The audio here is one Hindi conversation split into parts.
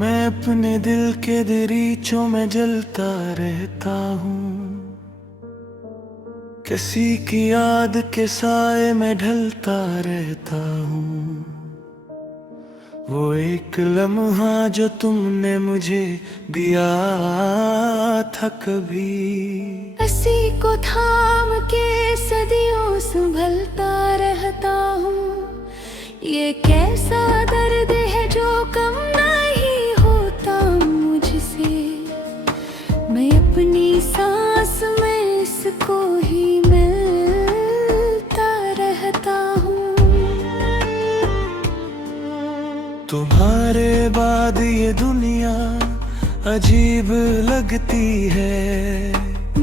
मैं अपने दिल के दरीचों में जलता रहता हूँ, किसी की याद के साए में ढलता रहता हूँ। वो एक लम्हा जो तुमने मुझे दिया था कभी, हंसी को थाम के सदियों संभलता रहता हूँ। ये कैसा दर्द है जो कम नहीं होता मुझसे। मैं अपनी सांस में इसको ही मिलता रहता हूँ। तुम्हारे बाद ये दुनिया अजीब लगती है।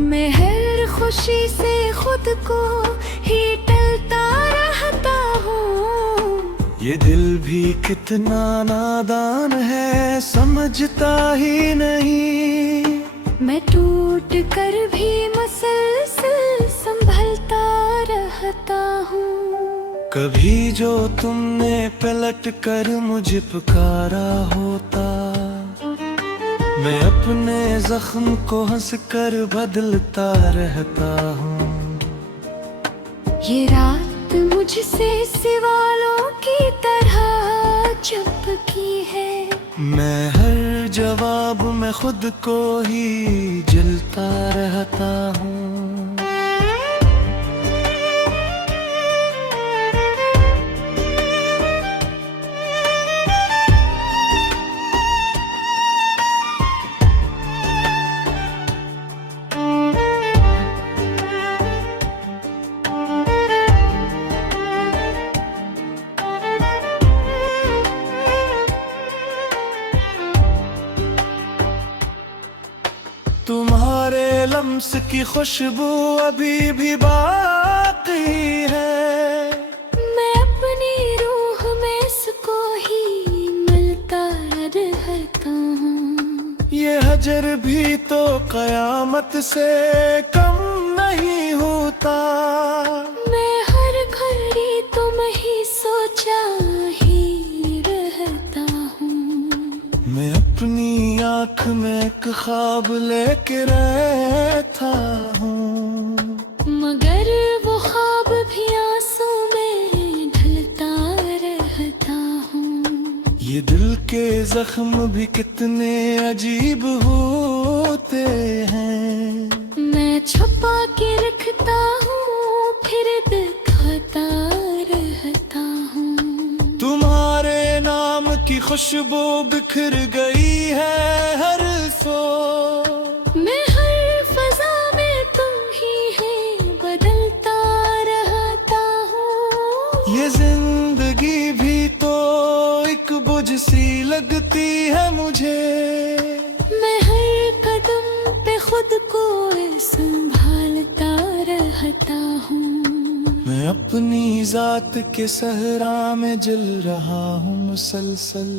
मैं हर खुशी से खुद को ही टलता रहता हूँ। ये दिल भी कितना नादान है, समझता ही नहीं। मैं टूट कर भी मुसलसल संभलता रहता हूँ। कभी जो तुमने पलट कर मुझे पुकारा होता, मैं अपने जख्म को हंस कर बदलता रहता हूँ। ये रात मुझसे सवालों की तरह चिपकी है। मैं हर जवाब में खुद को ही जलता रहता हूँ। तुम्हारे लम्स की खुशबू अभी भी बाकी है। मैं अपनी रूह में इसको ही मिलता रहता हूँ। ये हजर भी तो कयामत से कम नहीं होता। मैं हर घड़ी तुम ही सोचा ही रहता हूँ। मैं अपनी आँख में एक ख्वाब लेके रहता हूँ, मगर वो ख्वाब भी आंसू में ढलता रहता हूँ। ये दिल के जख्म भी कितने अजीब होते हैं। मैं छुपा के रखता हूँ, फिर दिखाता रहता हूँ। तुम्हारे नाम की खुशबू बिखर गई है हर सो। मैं हर फजा में तुम ही है बदलता रहता हूँ। ये जिंदगी भी तो एक बोझ सी लगती है मुझे। मैं हर कदम पे खुद को संभालता रहता हूँ। मैं अपनी जात के सहरा में जल रहा हूँ मुसलसल।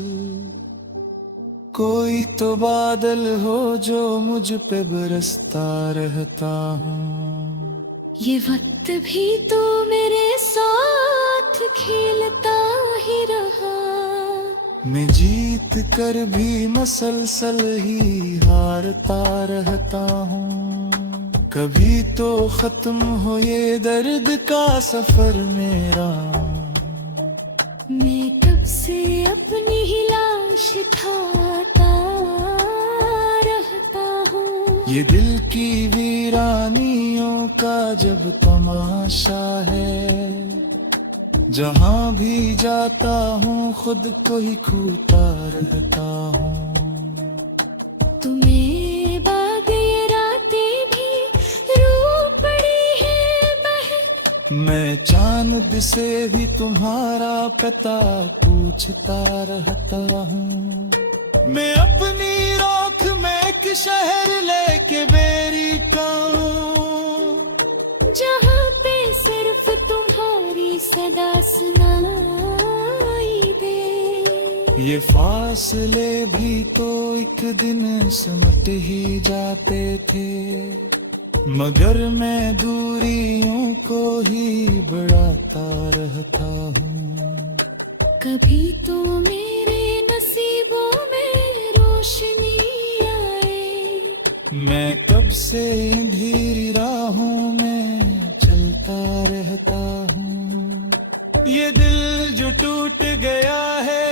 कोई तो बादल हो जो मुझ पे बरसता रहता हूँ। ये वक्त भी तो मेरे साथ खेलता ही रहा। मैं जीत कर भी मसलसल ही हारता रहता हूँ। कभी तो खत्म हो ये दर्द का सफर मेरा। मैं कब से अपनी ही लाश ढाता रहता हूँ। ये दिल की वीरानियों का जब तमाशा है। जहाँ भी जाता हूँ खुद को ही खोता रहता हूँ। तुम्हें बाद ये रातें भी रो पड़ी है बहन। मैं चांद से भी तुम्हारा पता पूछता रहता हूँ। मैं अपनी राख में एक शहर लेके बेरी का हूँ, जहाँ पे सिर्फ तुम्हारी सदा सुनाई दे। ये फासले भी तो एक दिन सिमट ही जाते थे। मगर मैं दूरियों को ही बढ़ाता रहता हूँ। कभी तो मेरे नसीबों में से अंधेरी राहों में चलता रहता हूँ। ये दिल जो टूट गया है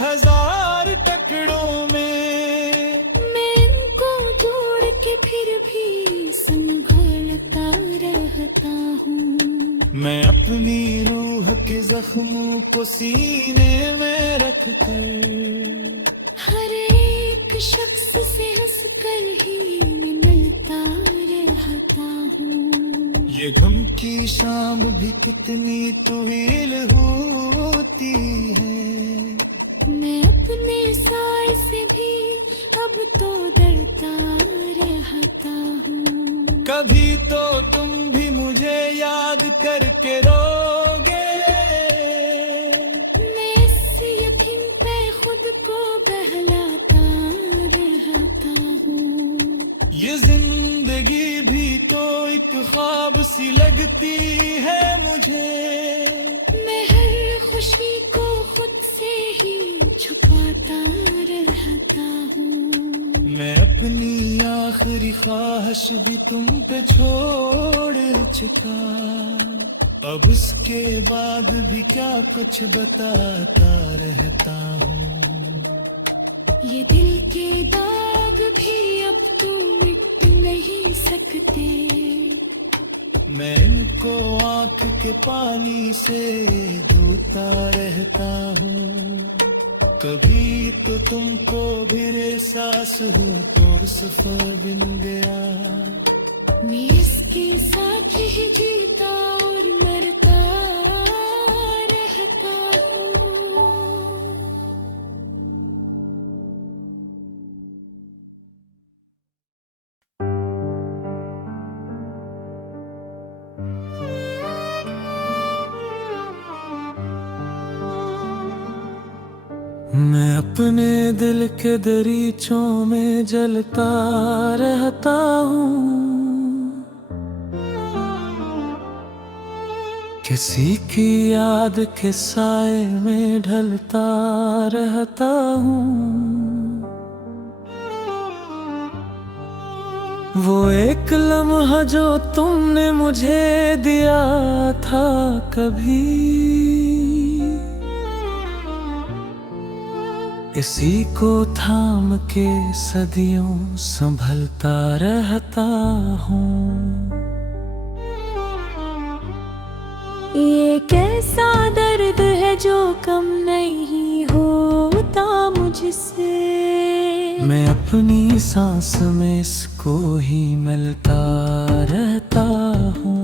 हजार टुकड़ों में, मैं इनको जोड़ के फिर भी संभालता रहता हूँ। मैं अपनी रूह के जख्मों को सीने में रख कर हर एक शख्स से हंसकर ही मैं मिलता रहता हूँ। ये गम की शाम भी कितनी तवील होती है। मैं अपने साए से भी अब तो डरता रहता हूँ। कभी तो तुम भी मुझे याद करके रोगे। मैं इस यकीन पे खुद को बहलाता रहता हूँ। ये जिंदगी भी तो एक ख्वाब सी लगती है मुझे। मैं हर खुशी को खुद से ही छुपाता रहता हूँ। मैं अपनी आखिरी ख्वाहिश भी तुम पे छोड़ चुका। अब उसके बाद भी क्या कुछ बताता रहता हूँ। ये दिल के दाग भी अब तो मिट नहीं सकते। मैं इनको आंख के पानी से धोता रहता हूँ। कभी तो तुमको भी एहसास हो तो सफर बिन गया। मैं इसके साथ ही जीता और मरता रहता हूँ। मैं अपने दिल के दरीचों में जलता रहता हूँ। किसी की याद के साए में ढलता रहता हूँ। वो एक लम्हा जो तुमने मुझे दिया था कभी, इसी को थाम के सदियों संभलता रहता हूँ। ये कैसा दर्द है जो कम नहीं होता मुझसे। मैं अपनी सांस में इसको ही मिलता रहता हूँ।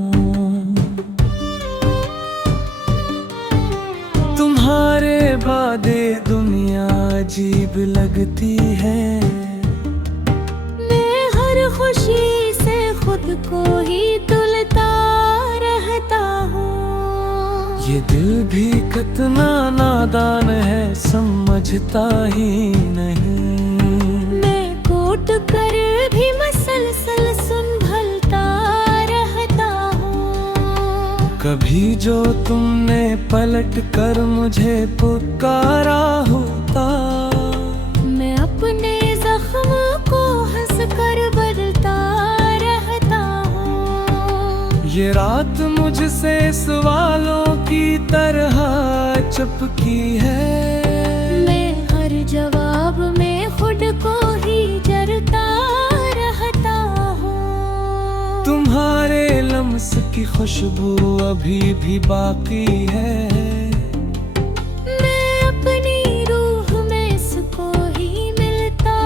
तुम्हारे बादे दुनिया अजीब लगती है। मैं हर खुशी से खुद को ही तुलता रहता हूँ। ये दिल भी कितना नादान है समझता ही नहीं। मैं कोट कर भी मसलसल संभलता रहता हूँ। कभी जो तुमने पलट कर मुझे पुकारा होता, मैं अपने जख्म को हंस कर बदलता रहता हूँ। ये रात मुझसे सवालों की तरह चुपकी है। मैं हर जवाब में खुद को ही जरता रहता हूँ। तुम्हारे लम्स की खुशबू अभी भी बाकी है। मैं अपनी रूह में इसको ही मिलता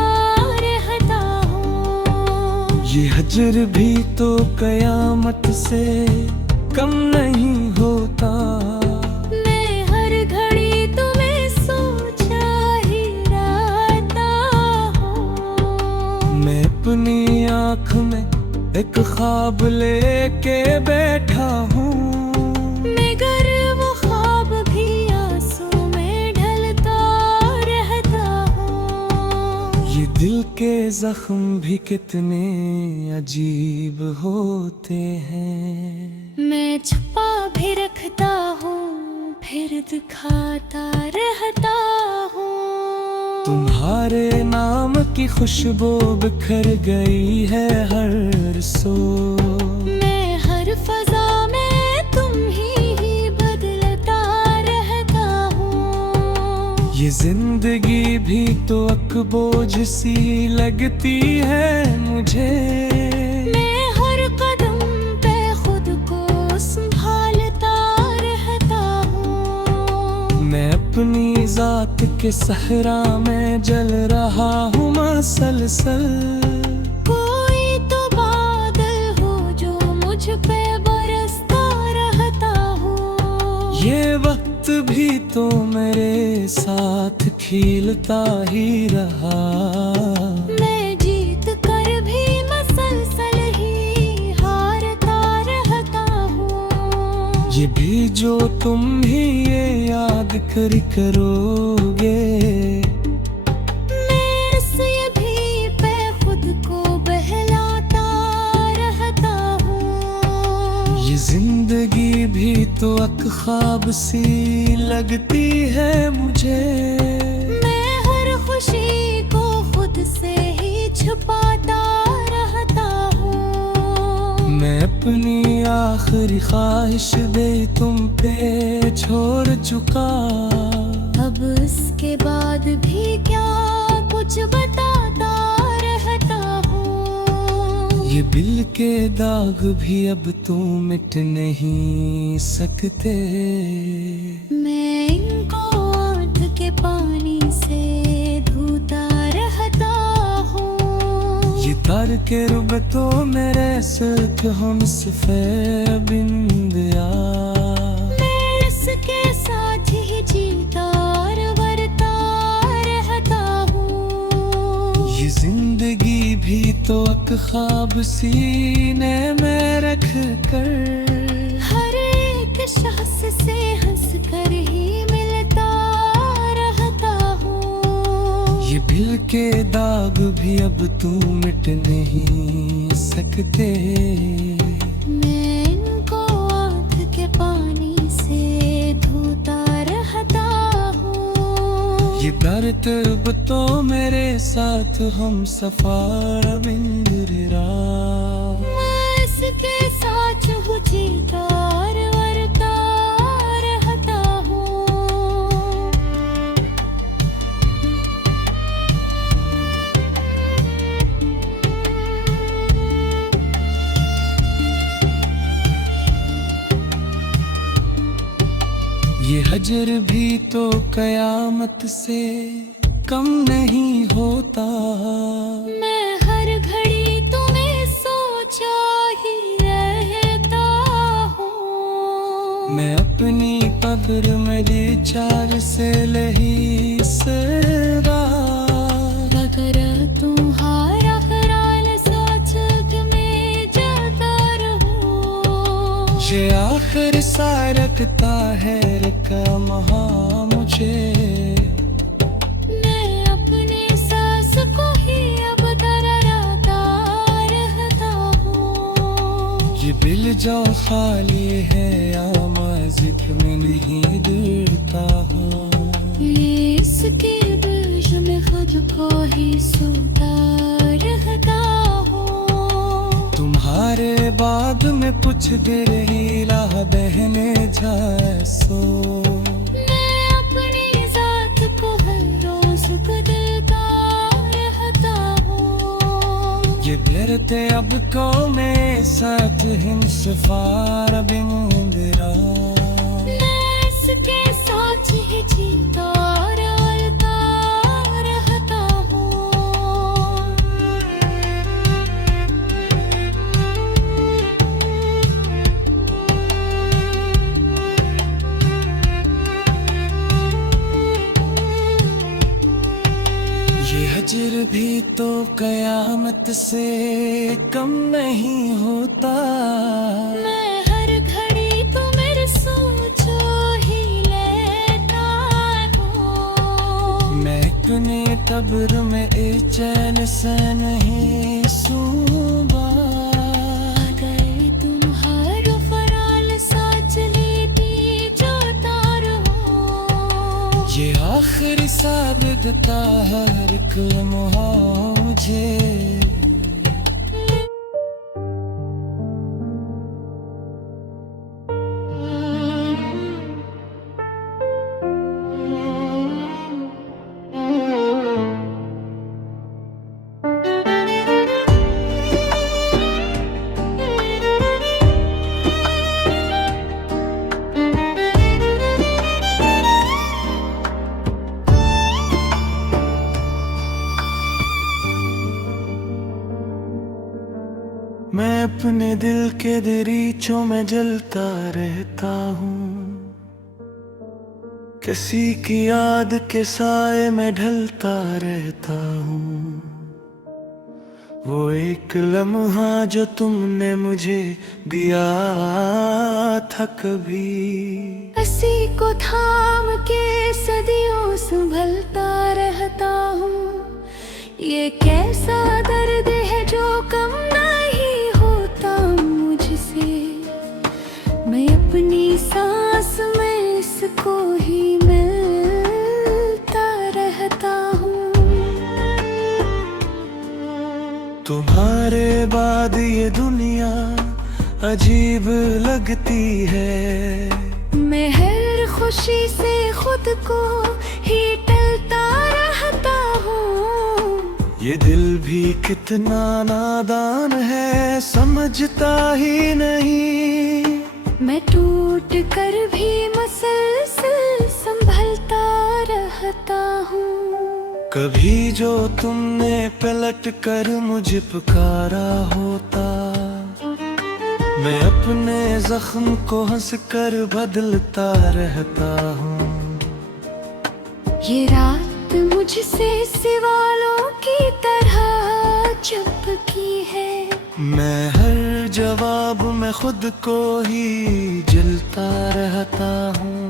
रहता हूँ। ये हजर भी तो कयामत से कम नहीं होता। मैं हर घड़ी तुम्हें सोचा ही रहता हूँ। मैं अपनी आँख में एक ख्वाब लेके बैठा हूँ। मगर वो ख्वाब भी आंसू में ढलता रहता हूँ। ये दिल के जख्म भी कितने अजीब होते हैं। मैं छुपा भी रखता हूँ फिर दिखाता रहता हूँ। तुम्हारे नाम की खुशबू बिखर गई है हर सो। मैं हर फजा में तुम ही बदलता रहता हूँ। ये जिंदगी भी तो अकबोझ सी लगती है मुझे। मैं हर कदम पे खुद को संभालता रहता हूँ। मैं अपनी जात के सहरा में जल रहा हूँ मसलसल। कोई तो बादल हो जो मुझ पे बरसता रहता हो। ये वक्त भी तो मेरे साथ खिलता ही रहा। मैं जीत कर भी मसलसल ही हारता रहता हूँ। ये भी जो तुम ही ये याद करोगे। मैं इससे भी पे खुद को बहलाता रहता हूँ। ये जिंदगी भी तो एक ख्वाब सी लगती है मुझे। मैं हर खुशी को खुद से ही छुपाता रहता हूँ। मैं अपनी आखिरी ख्वाहिश दे तुम पे छोड़ चुका। अब इसके बाद भी क्या कुछ बताता रहता हूँ। ये दिल के दाग भी अब तुम मिट नहीं सकते। मैं इनको आंख के पानी से धोता रहता हूँ। ये तार के रुब तो मेरे सिल्क हम सफे बिंदिया। मैं इसके साथ ही जीता और वरता रहता हूँ। ये जिंदगी भी तो एक ख्वाब सीने में रख कर। हर एक शख्स से हंस कर ही मिलता रहता हूँ। ये दिल के दाग भी अब तुम मिट नहीं सकते। मैं इनको आंख के पानी से धोता रहता हूँ। ये दर्द अब तो मेरे साथ हम सफार बिंदरा। मैं इसके साथ हूँ जीता और वरता रहता हूँ। ये हजर भी तो कयामत से कम नहीं होता। मैं हर घड़ी तुम्हें सोचा ही रहता हूँ। मैं अपनी कब्र में चार से लही सदा। अगर तुम्हारा ख्याल सोच के मैं जाता रहूं। ये आखिर सा रखता है का महा मुझे। मैं अपने सांस को ही अब दरारता रहता हूँ। ये दिल जो खाली है या मस्जिद में नहीं गिरता हूँ। ये इसके बीच में खुद को ही सोता रहता हूँ। तुम्हारे बाद में कुछ देर ही राह बहने जाए सो। मैं अपनी जात को हर रोज बदलता रहता हूँ। ये डरते अब को मेरे साथ हिम सफार बिंदरा। मैं इसके साथ ही जीता और वरता रहता हूँ। ये हजर भी तो कयामत से कम नहीं होता। मैं हर घड़ी तुम्हें सोचो ही लेता हूँ। मैं अपने कब्र में चैन से नहीं सूंगा। अगर तुम्हारा फराल साच लेती जाता रहो। ये आखिरी सा देता हर एक लम्हा मुझे। मैं अपने दिल के दरीचों में जलता रहता हूँ, किसी की याद के साए में ढलता रहता हूँ। वो एक लम्हा जो तुमने मुझे दिया था कभी, हंसी को थाम के सदियों संभलता रहता हूँ। ये कैसा दर्द है जो कम नहीं होता मुझसे। मैं अपनी सांस में इसको ही मिलता रहता हूँ। तुम्हारे बाद ये दुनिया अजीब लगती है। मैं हर खुशी से खुद को ही टलता रहता हूँ। ये दिल भी कितना नादान है, समझता ही नहीं। मैं टूट कर भी मसलसल संभलता रहता हूँ। कभी जो तुमने पलट कर मुझे पुकारा होता, मैं अपने जख्म को हंस कर बदलता रहता हूँ। ये रात मुझसे सवालों की तरह चिपकी है। मैं हर जवाब में खुद को ही जलता रहता हूँ।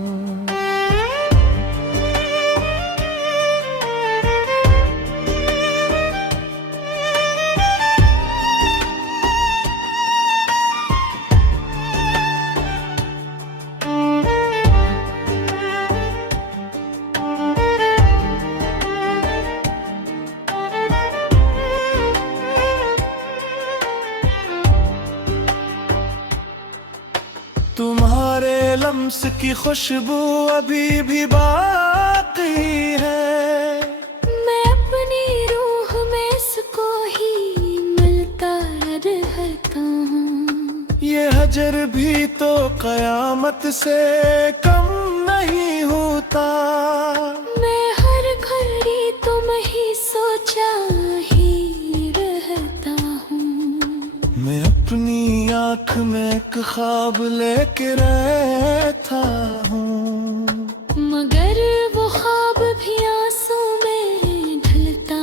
तुम्हारे लम्स की खुशबू अभी भी बाकी है। मैं अपनी रूह में इसको ही मिलता रहता हूँ। ये हजर भी तो कयामत से कम नहीं होता। मैं हर घड़ी तुम ही सोचा ही रहता हूँ। मैं अपनी आँख में एक ख्वाब लेके रहता हूँ, मगर वो ख्वाब भी आंसू में ढलता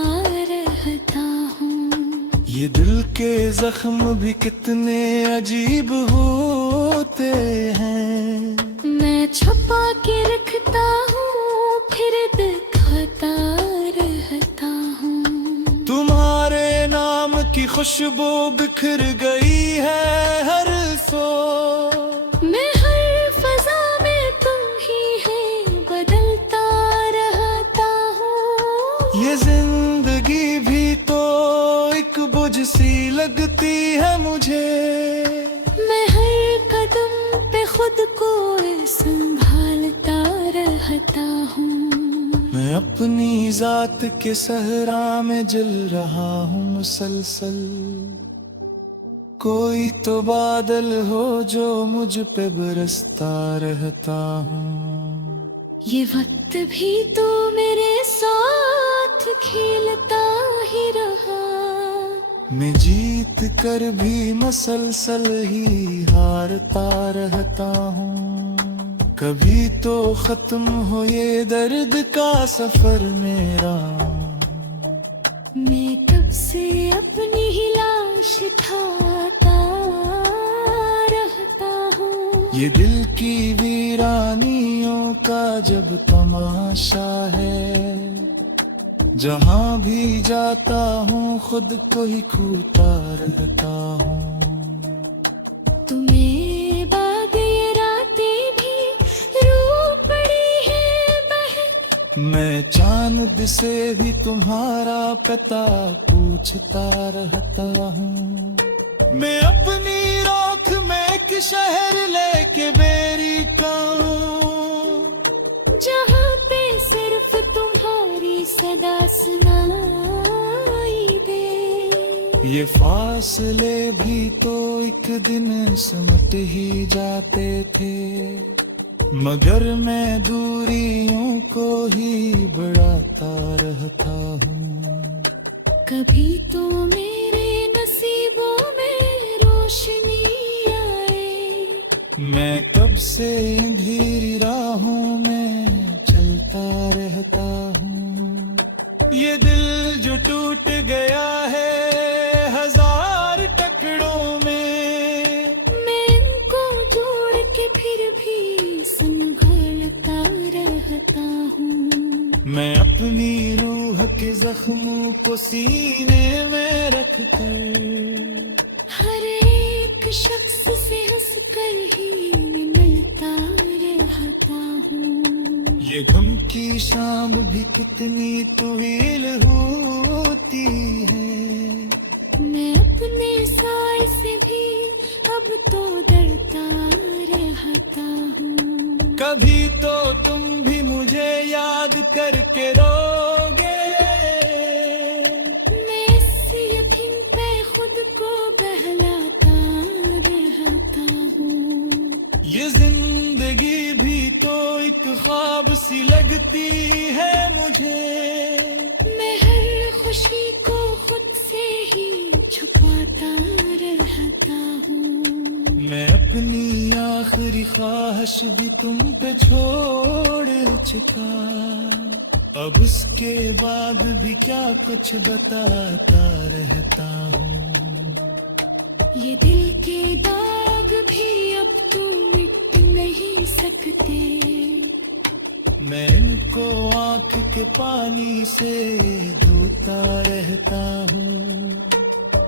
रहता हूँ। ये दिल के जख्म भी कितने अजीब होते हैं। मैं छुपा के रखता हूँ, फिर दिखाता रहता हूँ। तुम्हारे नाम की खुशबू बिखर गई है हर सो। मैं हर फजा में तुम ही है बदलता रहता हूँ। ये जिंदगी भी तो एक बोझ सी लगती है मुझे। मैं हर कदम पे खुद को संभालता रहता हूँ। मैं अपनी जात के सहरा में जल रहा हूँ मुसलसल। कोई तो बादल हो जो मुझ पे बरसता रहता हूँ। ये वक्त भी तो मेरे साथ खेलता ही रहा। मैं जीत कर भी मसलसल ही हारता रहता हूँ। कभी तो खत्म हो ये दर्द का सफर मेरा। मैं तब से अपनी ही लाश ठाता रहता हूँ। ये दिल की वीरानियों का जब तमाशा है। जहाँ भी जाता हूँ खुद को ही खोता रहता हूँ। तुम्हें बाद ये रातें भी रो पड़ी है बहन। मैं चांद से भी तुम्हारा पता पूछता रहता हूँ। मैं अपनी राख में एक शहर लेके बेरी का हूँ, जहाँ पे सिर्फ तुम्हारी सदा सुनाई दे। ये फासले भी तो एक दिन सिमट ही जाते थे, मगर मैं दूरियों को ही बढ़ाता रहता हूँ। कभी तो मेरे नसीबों में रोशनी आए। मैं कब से अंधेरी राहों में चलता रहता हूँ। ये दिल जो टूट गया है हजार टुकड़ों में, मैं इनको जोड़ के फिर भी संभालता रहता हूँ। मैं अपनी रूह के जख्मों को सीने में रख कर हर एक शख्स से हंस कर ही मिलता रहता हूँ। ये गम की शाम भी कितनी तवील होती है। मैं अपने साए से भी अब तो डरता रहता हूँ। कभी तो तुम भी मुझे याद करके रोगे। मैं इस यकीन पे खुद को बहलाता रहता हूँ। ये जिंदगी भी तो एक ख्वाब सी लगती है मुझे। मैं हर खुशी को खुद से ही छुपाता रहता हूँ। मैं अपनी आखिरी ख्वाहिश भी तुम पे छोड़ चुका, अब उसके बाद भी क्या कुछ बताता रहता हूँ। ये दिल के दाग भी अब तो मिट नहीं सकते। मैं इनको आंख के पानी से धोता रहता हूँ।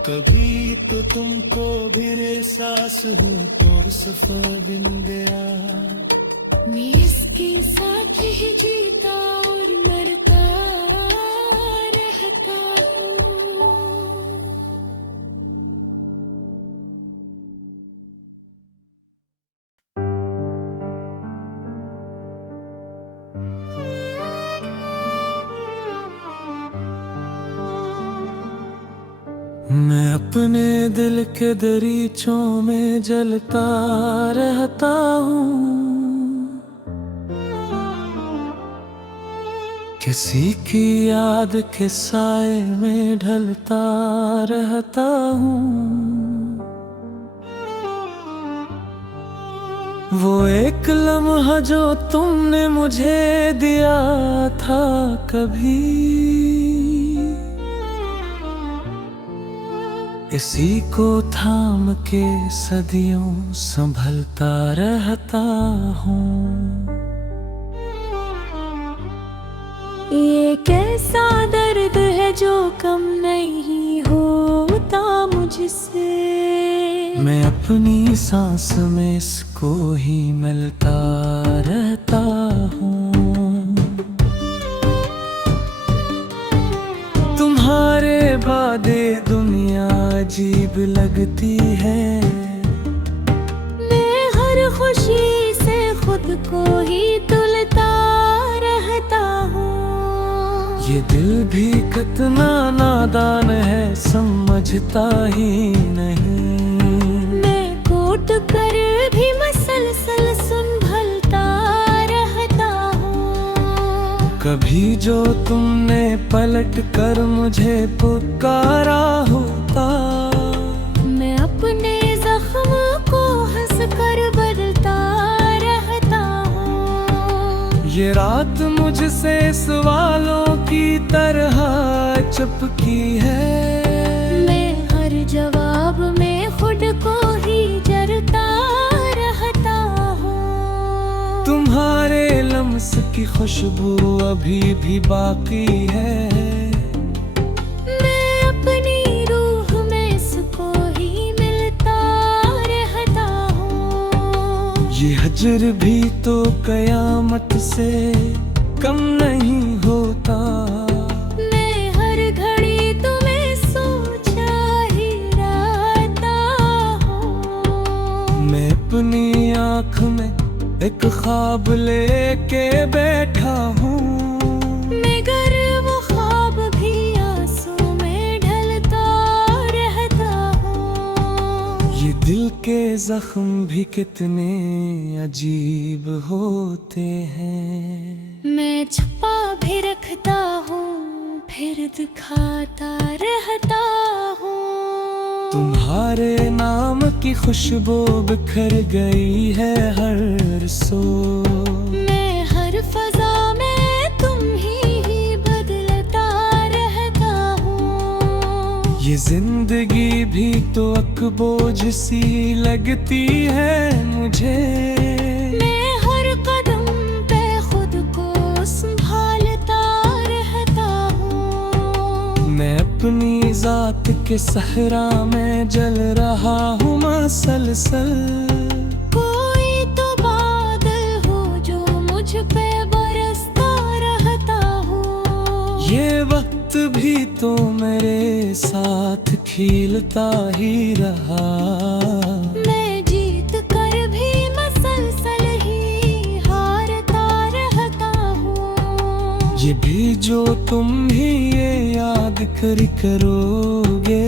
कभी तो तुमको भी एहसास हो और सफा बिन गया। मैं इसके साथ ही जीता और मरता रहता हूँ। मैं अपने दिल के दरीचों में जलता रहता हूँ। किसी की याद के साए में ढलता रहता हूँ। वो एक लम्हा जो तुमने मुझे दिया था कभी, इसी को थाम के सदियों संभलता रहता हूँ। ये कैसा दर्द है जो कम नहीं होता मुझसे। मैं अपनी सांस में इसको ही मिलता रहता हूँ। तुम्हारे बादे दुनिया अजीब लगती है। मैं हर खुशी से खुद को ही तुलता रहता हूँ। ये दिल भी कितना नादान है, समझता ही नहीं। मैं कोट कर भी मसलसल संभलता रहता हूँ। कभी जो तुमने पलट कर मुझे पुकारा होता, मैं अपने जख्म को हंस कर बदलता रहता हूँ। ये रात मुझसे सवालों की तरह चिपकी है। मैं हर जवाब में खुद को ही जरता रहता हूँ। तुम्हारे लम्स की खुशबू अभी भी बाकी है। मैं अपनी रूह में इसको ही मिलता रहता हूँ। ये हजर भी तो कयामत से कम नहीं होता। मैं हर घड़ी तुम्हें सोचा ही रहता हूँ। मैं अपनी आँख में एक ख्वाब लेके बैठा हूँ। मगर वो ख्वाब भी आंसू में ढलता रहता हूँ। ये दिल के जख्म भी कितने अजीब होते हैं। मैं छुपा भी रखता हूँ फिर दिखाता रहता हूँ। तुम्हारे नाम की खुशबू बिखर गई है हर सो। मैं हर फजा में तुम ही बदलता रहता हूँ। ये जिंदगी भी तो अकबोझ सी लगती है मुझे। मैं हर कदम पे खुद को संभालता रहता हूँ। मैं अपनी जात के सहरा में जल रहा हूँ मसलसल। कोई तो बादल हो जो मुझ पे बरसता रहता हूँ। ये वक्त भी तो मेरे साथ खिलता ही रहा। मैं जीत कर भी मसलसल ही हारता रहता हूँ। ये भी जो तुम ही ये याद करोगे।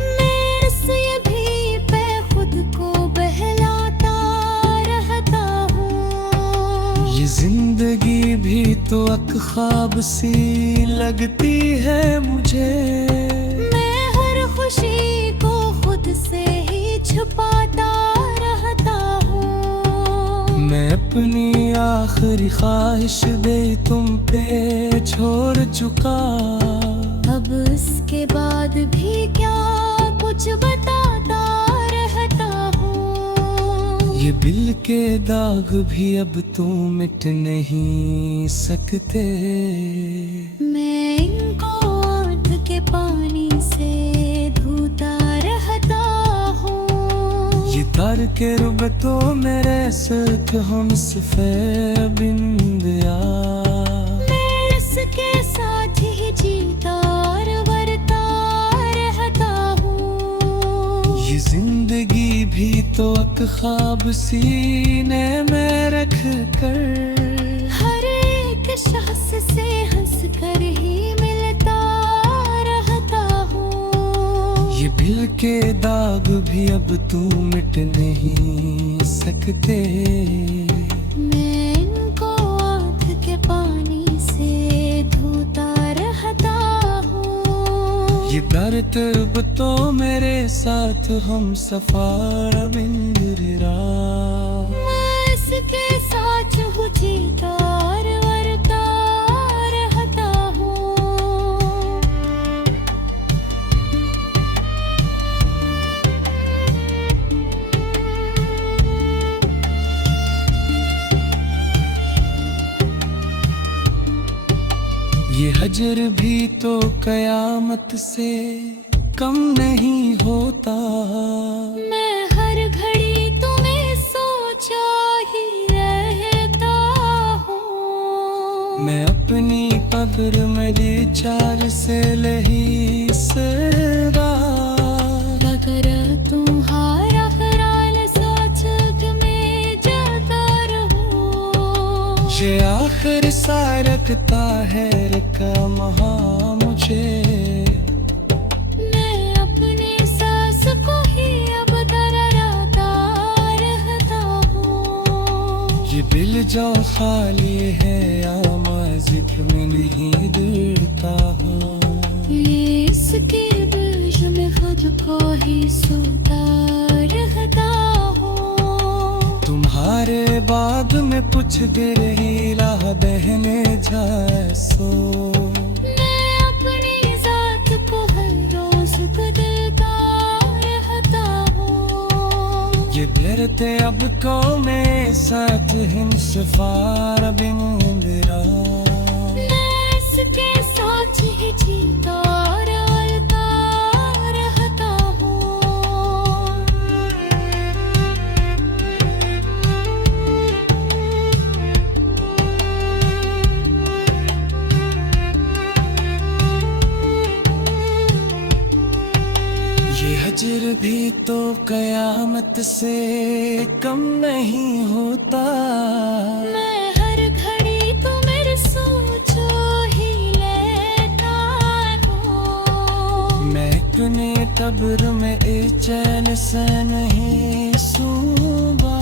मैं इससे भी पे खुद को बहलाता रहता हूँ। ये जिंदगी भी तो एक ख्वाब सी लगती है मुझे। मैं हर खुशी को खुद से ही छुपाता रहता हूँ। मैं अपनी आखिरी ख्वाहिश दे तुम पे छोड़ चुका। अब इसके बाद भी क्या कुछ बताता रहता हूँ। ये दिल के दाग भी अब तू मिट नहीं सकते। मैं इनको आंख के पानी से धोता रहता हूँ। ये तार के रुब तो मेरे सिर्फ हम सफे बिंदिया। मैं इसके साथ ही जीता और वरता रहता हूँ। ये जिंदगी भी तो एक ख्वाब सीने में रख कर। हर एक शख्स से हंस कर ही मिलता रहता हूँ। ये दिल के दाग भी अब तू मिट नहीं सकते। मैं इनको आंख के पानी से धोता रहता हूँ। ये दर्द अब तो मेरे साथ हम सफार बिंदरा। मैं इसके साथ हूँ जीता और वरता रहता हूँ। ये हजर भी तो कयामत से कम नहीं होता। मैं हर घड़ी तुम्हें सोचा ही रहता हूँ। मैं अपनी कब्र मेरी चार से लही सरा। अगर तुम्हारा ख्याल सोच के मैं जाता रहूं। ये आखिर सा रखता है का महा मुझे। मैं अपने सांस को ही अब दरारता रहता हूँ। ये दिल जो खाली है या मस्जिद में नहीं गिरता हूँ। ये इसके बीच में खुद को ही सोता रहता हूँ। तुम्हारे बाद में कुछ देर ही राह बहने जाए सो। मैं अपनी जात को हर रोज बदलता रहता हूँ। ये डरते अब को मेरे साथ हम सफार बिंदरा। मैं इसके साथ ही जीता और वरता रहता हूँ। फजर भी तो कयामत से कम नहीं होता। मैं हर घड़ी तो मेरे सोचो ही लेता हूँ। मैं अपने कब्र में चैन से नहीं सूबा।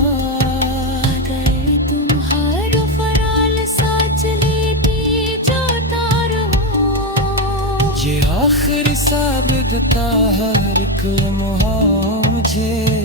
अगर तुम हर फराल साच लेती जो तार हो। ये आखिरी साबित था हर एक लम्हा मुझे।